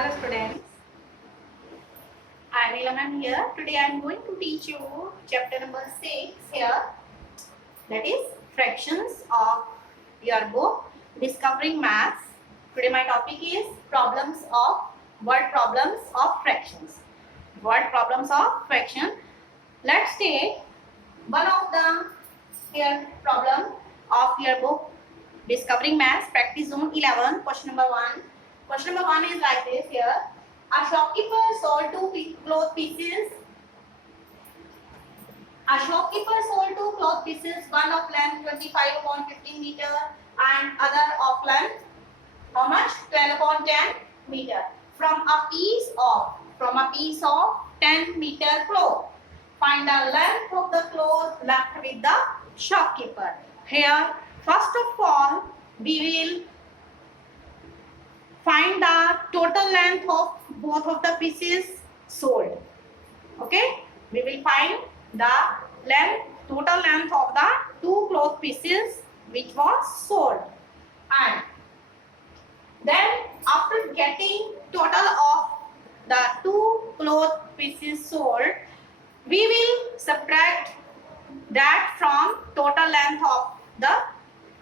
Hello students, I am Ilaman here. Today I am going to teach you chapter number 6 here, that is fractions of your book Discovering Maths. Today my topic is word problems of fractions. Word problems of fraction. Let's take one of the here problem of your book Discovering Maths, Practice Zone 11, question number 1. Question number 1 is like this here. A shopkeeper sold two cloth pieces. A shopkeeper sold two cloth pieces, one of length 25 upon 15 meter and other of length how much? 12 upon 10 meter. From a piece of 10 meter cloth. Find the length of the cloth left with the shopkeeper. Here, first of all, we will find the total length of both of the pieces sold. Okay, we will find the total length of the two cloth pieces which was sold, and then after getting total of the two cloth pieces sold, we will subtract that from total length of the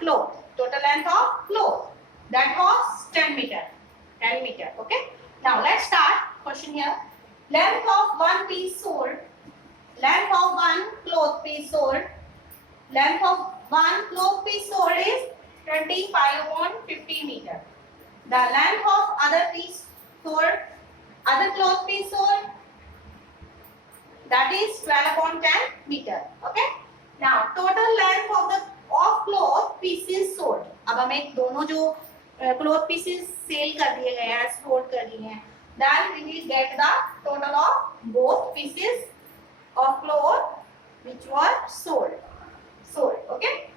cloth. Total length of cloth, that was 10 meter. 10 meter. Okay. Now let's start. Question here. Length of one piece sold. Length of one cloth piece sold. Length of one cloth piece sold is 25 upon 50 meter. The length of other piece sold, other cloth piece sold, that is 12 upon 10 meter. Okay. Now total length of the cloth pieces sold. अब हमें दोनों जो cloth pieces sale कर दिए गए हैं, sold कर दिए हैं, then we will get the total of both pieces of cloth which were sold. Okay.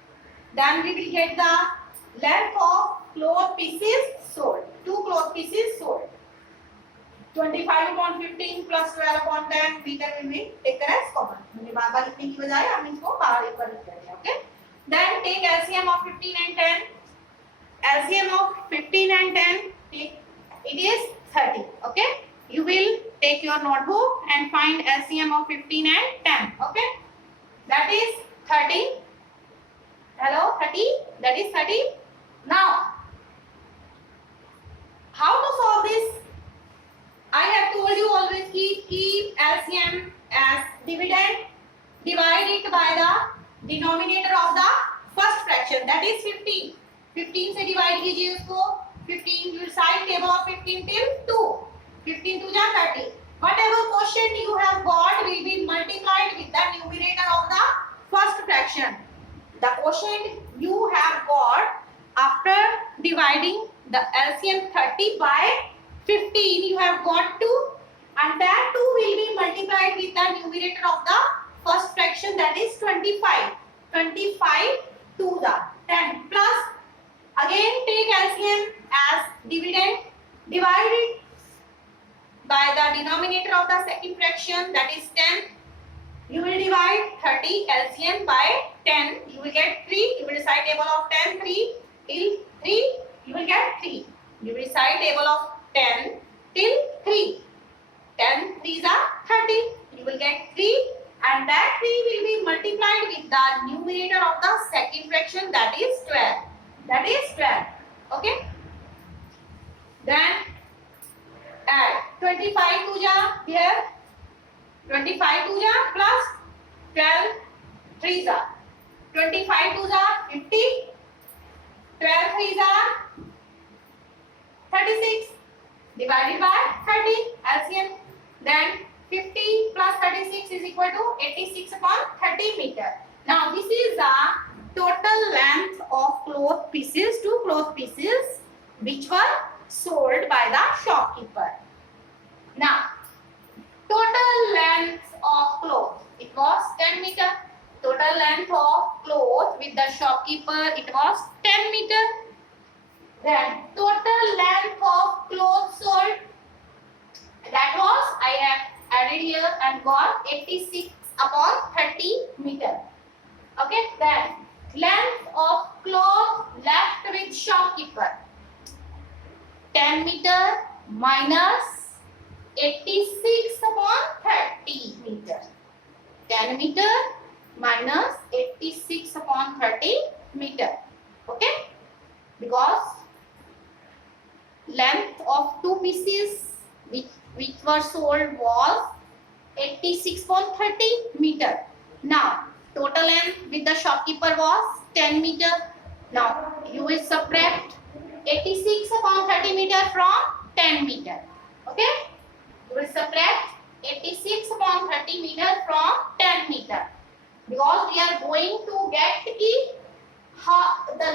Then we will get the length of cloth pieces sold. Two cloth pieces sold. 25 upon 15 plus 12 upon 10 meter will be taken as common. मुझे बार बार लिखने की बजाय हम इसको बाहर एक बार लिख देंगे. Okay. Then take LCM of 15 and 10. LCM of 15 and 10, it is 30. Okay. You will take your notebook and find LCM of 15 and 10. Okay. That is 30. Hello, 30. That is 30. Now, how to solve this? I have told you always keep LCM as dividend. Divide it by the denominator of the first fraction, that is 15. 15 से divide कीजिए उसको. 15 you recite table of 15 till 2. 15 to 30. Whatever quotient you have got will be multiplied with the numerator of the first fraction. The quotient you have got after dividing the LCM 30 by 15, you have got 2, and that 2 will be multiplied with the numerator of the first fraction, that is 25. 25 to the 10 plus, again take LCM as dividend, divide it by the denominator of the second fraction, that is 10. You will divide 30 LCM by 10, you will get 3. You will recite table of 10 3 till 3, you will get 3. You will recite table of 10 till 3. 10 3s are 30. You will get 3, and that 3 will be multiplied with the numerator of the second fraction, that is 12. That is 12. Okay. Then add 25 to ja here. 25 to ja plus 12 3s are 25 to ja 50. 12 3s are 36. Divided by 30 LCM. Then 50 plus 36 is equal to 86 upon 30 meter. Now this is the total length of cloth pieces, two cloth pieces which were sold by the shopkeeper. Now total length of cloth, it was 10 meter. Total length of cloth with the shopkeeper, it was 10 meter. Then total length of cloth sold, that was, I have added here and got 86 upon 30 meter. Okay. Then length of cloth left with shopkeeper, 10 meter minus 86 upon 30 meter. 10 meter minus 86 upon 30 meter. Okay, because length of two pieces which were sold was 86 upon 30 meter. Now total length with the shopkeeper was 10 meter. Now you will subtract 86 upon 30 meter from 10 meter. Okay, you will subtract 86 upon 30 meter from 10 meter, because we are going to get the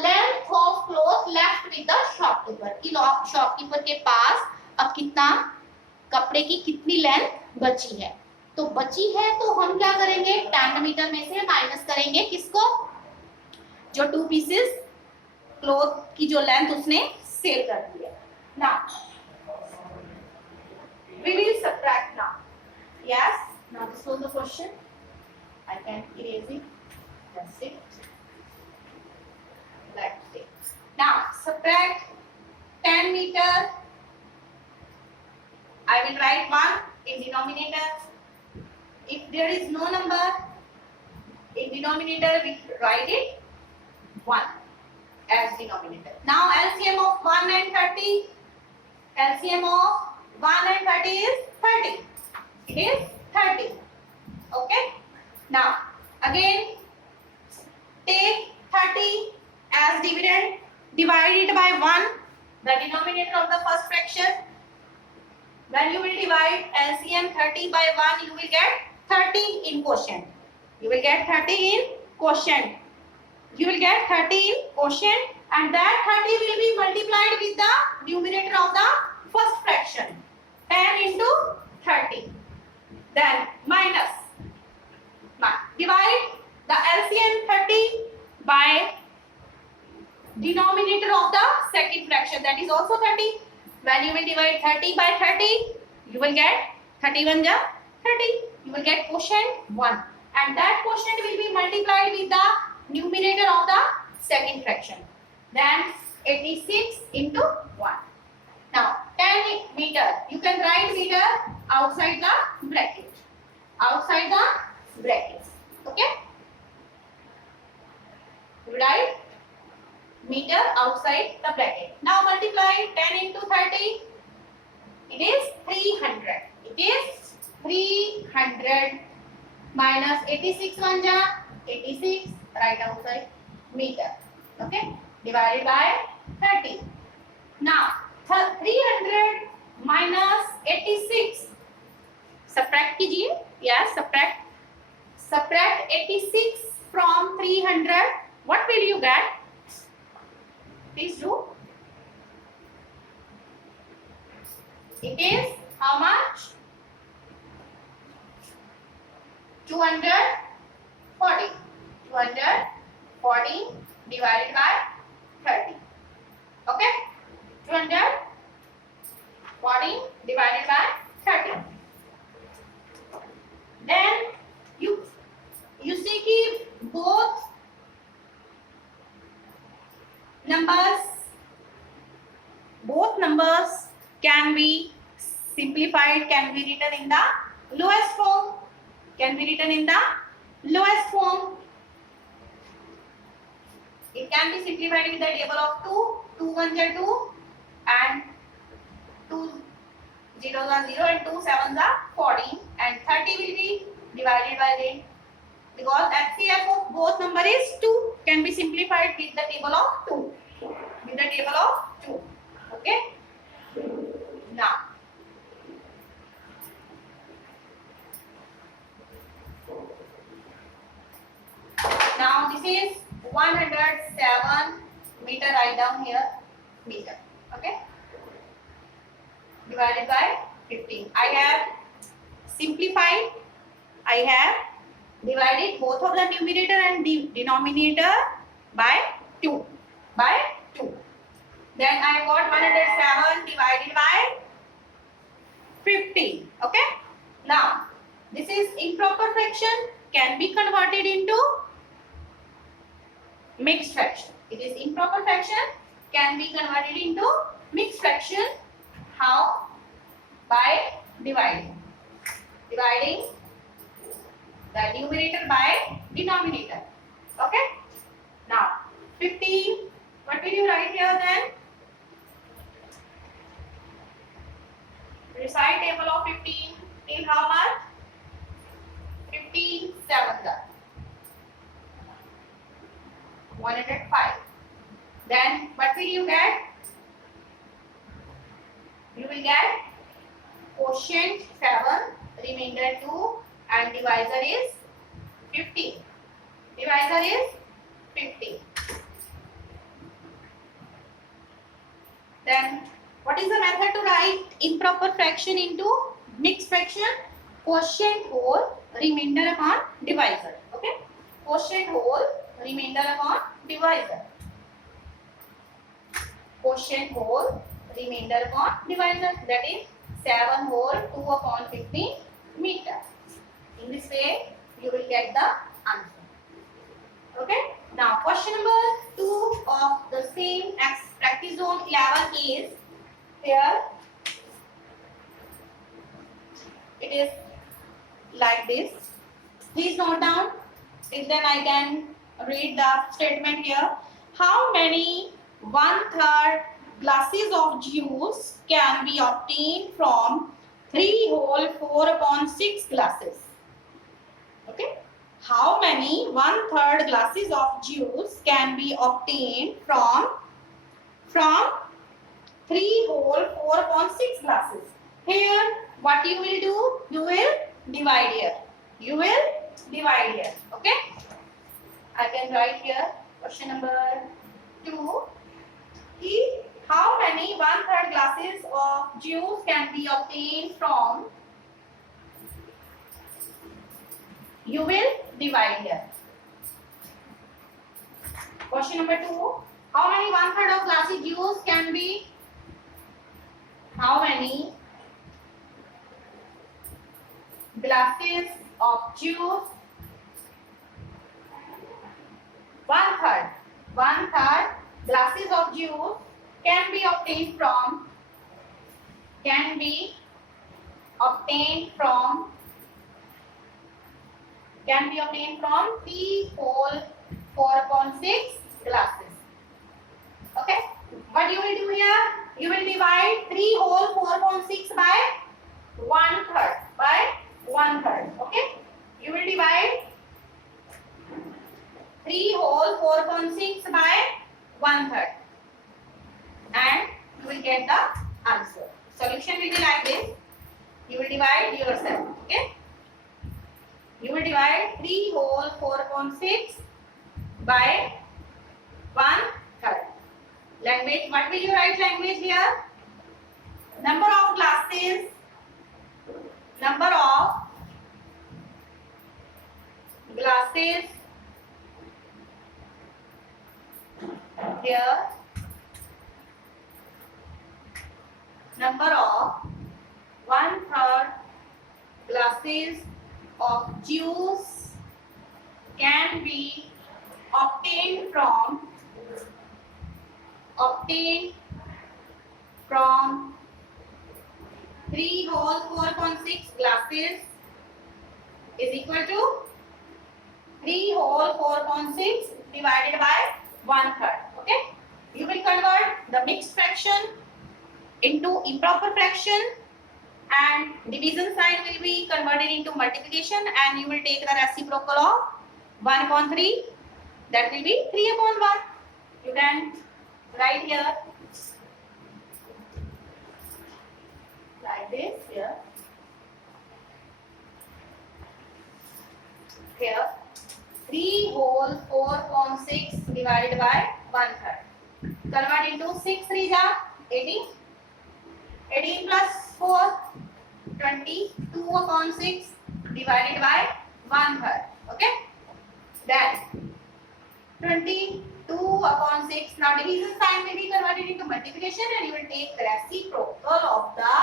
length of cloth left with the shopkeeper. कि shopkeeper के पास अब कितना कपड़े की कितनी length बची है. तो बची है तो हम क्या करेंगे, 10 मीटर में से माइनस करेंगे किसको, जो टू पीसेस क्लोथ की जो लेंथ उसने सेल कर दी है. Now we will subtract now. Yes, now this was the question. I can erase it. That's it. That's it. Now subtract 10 meter. I will write 1 in denominator. If there is no number in denominator, we write it 1 as denominator. Now LCM of 1 and 30. LCM of 1 and 30 is 30. It is 30. Okay. Now again take 30 as dividend. Divide it by 1, the denominator of the first fraction. When you will divide LCM 30 by 1, you will get 30 in quotient. You will get 30 in quotient. You will get 30 in quotient, and that 30 will be multiplied with the numerator of the first fraction. 10 into 30. Then minus. Divide the LCM 30 by denominator of the second fraction, that is also 30. When you will divide 30 by 30, you will get 31 ja 30. You will get quotient 1, and that quotient will be multiplied with the numerator of the second fraction. Then 86 into 1. Now 10 meter, you can write meter outside the bracket. Outside the bracket. Okay? Write meter outside the bracket. Now multiply 10 into 30. It is 300. It is 300 minus 86 1 ja 86, right outside meter. Okay? Divided by 30. Now 300 minus 86. Subtract कीजिए. Yes, subtract 86 from 300. What will you get? Please do. It is how much? 240. 240 divided by 30. Okay? 240 divided by 30. Then you see कि both numbers can be simplified, can be written in the lowest form. Can be written in the lowest form. It can be simplified with the table of 2. 2 1s are 2, and 2 zeros are 0, and 2 7s are 14, and 30 will be divided by 8. Because HCF of both number is 2, can be simplified with the table of 2. With the table of 2. Okay? Now this is 107 meter. Write down here meter. Okay? Divided by 15. I have simplified. I have divided both of the numerator and denominator by 2. By 2. Then I got 107 divided by 15. Okay? Now, this is improper fraction, can be converted into mixed fraction. It is improper fraction, can be converted into mixed fraction. How? dividing the numerator by denominator. Okay. Now 15. What will you write here then? Recite table of 15 till how much? 15 7 105. Then what will you get? You will get quotient 7, remainder 2, and divisor is 50. Divisor is 50. Then what is the method to write improper fraction into mixed fraction? Quotient whole, remainder upon divisor. Okay? Quotient whole, remainder upon divisor. Quotient whole, remainder upon divisor. That is 7 whole 2 upon 15 meter. In this way, you will get the answer. Okay? Now, question number 2 of the same practice zone 11 is here. It is like this. Please note down. Till then I can read the statement here. How many 1/3 glasses of juice can be obtained from 3 whole 4 upon 6 glasses? Okay. How many 1/3 glasses of juice can be obtained from 3 whole 4 upon 6 glasses? Here, what you will do? You will divide here. You will divide here. Okay. I can write here question number 2. How many 1/3 glasses of juice can be obtained from? You will divide here. Question number 2. How many 1/3 of glasses juice can be? How many glasses of juice? 1/3. 1/3 glasses of juice can be obtained from 3 whole 4 upon 6 glasses. Okay. What you will do here? You will divide 3 whole 4 upon 6 by 1/3. By 1/3. Okay. You will divide 3 whole 4 upon 6 by 1/3. And you will get the answer. Solution will be like this. You will divide yourself. Okay. You will divide 3 whole 4 upon 6 by 1/3. Language. What will you write language here? Number of glasses. Number of glasses here. Number of 1/3 glasses of juice can be obtained from 3 whole 4 upon 6 glasses is equal to 3 whole 4 upon 6 divided by 1/3. Okay. You will convert the mixed fraction into improper fraction, and division sign will be converted into multiplication, and you will take the reciprocal of 1 upon 3. That will be 3 upon 1. You can write here like this here. Here 3 whole 4 upon 6 divided by 1/3. Convert into 6 3 ja 18. 18 plus 4 22 upon 6 divided by 1/3. Okay. Then 22 upon 6. Now division sign will be converted into multiplication, and you will take the reciprocal of the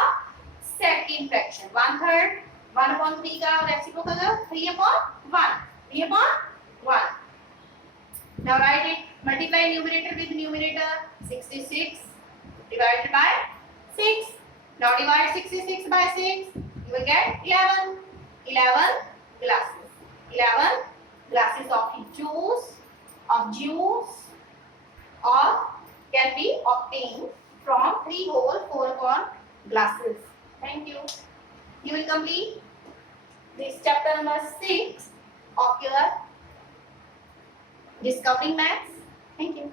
second fraction. 1/3 1 upon 3 का reciprocal है 3 upon 1. 3 upon 1. Now write it. Multiply numerator with numerator. 66 divided by 6. Now divide 66 by 6. will get 11. 11 glasses. 11 glasses of juice or can be obtained from 3 whole 4 corn glasses. Thank you. You will complete this chapter number 6 of your Discovering Maths. Thank you.